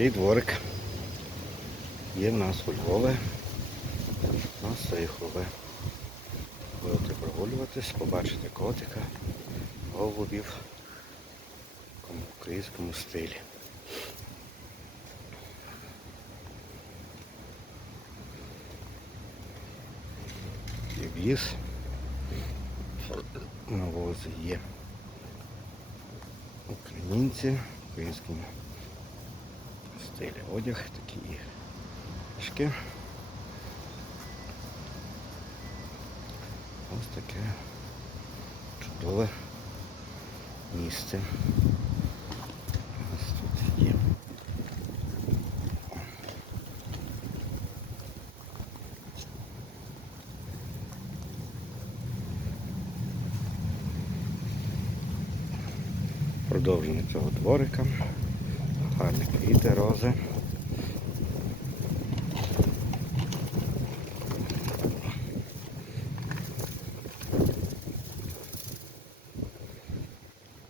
Такий дворик є в нас у Львові, на Сихове. Будете прогулюватись, побачите котика, голубів в українському стилі. І в'їз на возі є українці, українському стилі одяг, такі іграшки. Ось таке чудове місце. Нас тут є. Продовження цього дворика. Гарні квіти, рози.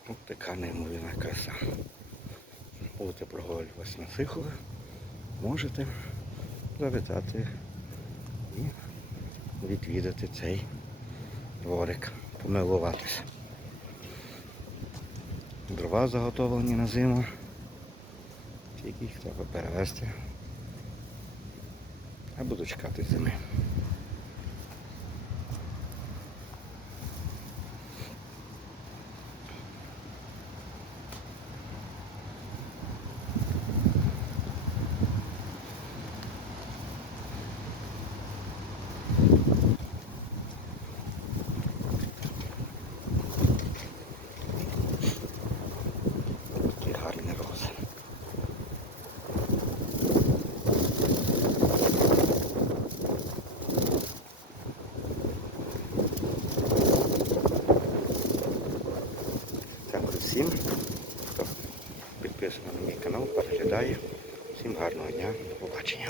Ось така неймовірна краса. Будете прогулюватися на Сихове, можете завітати і відвідати цей дворик, помилуватися. Дрова заготовлені на зиму. Їх треба перевезти. А буду чекати зими. Такі гарні рози. Дякую всім, хто підписаний на мій канал, переглядає. Всім гарного дня, до побачення.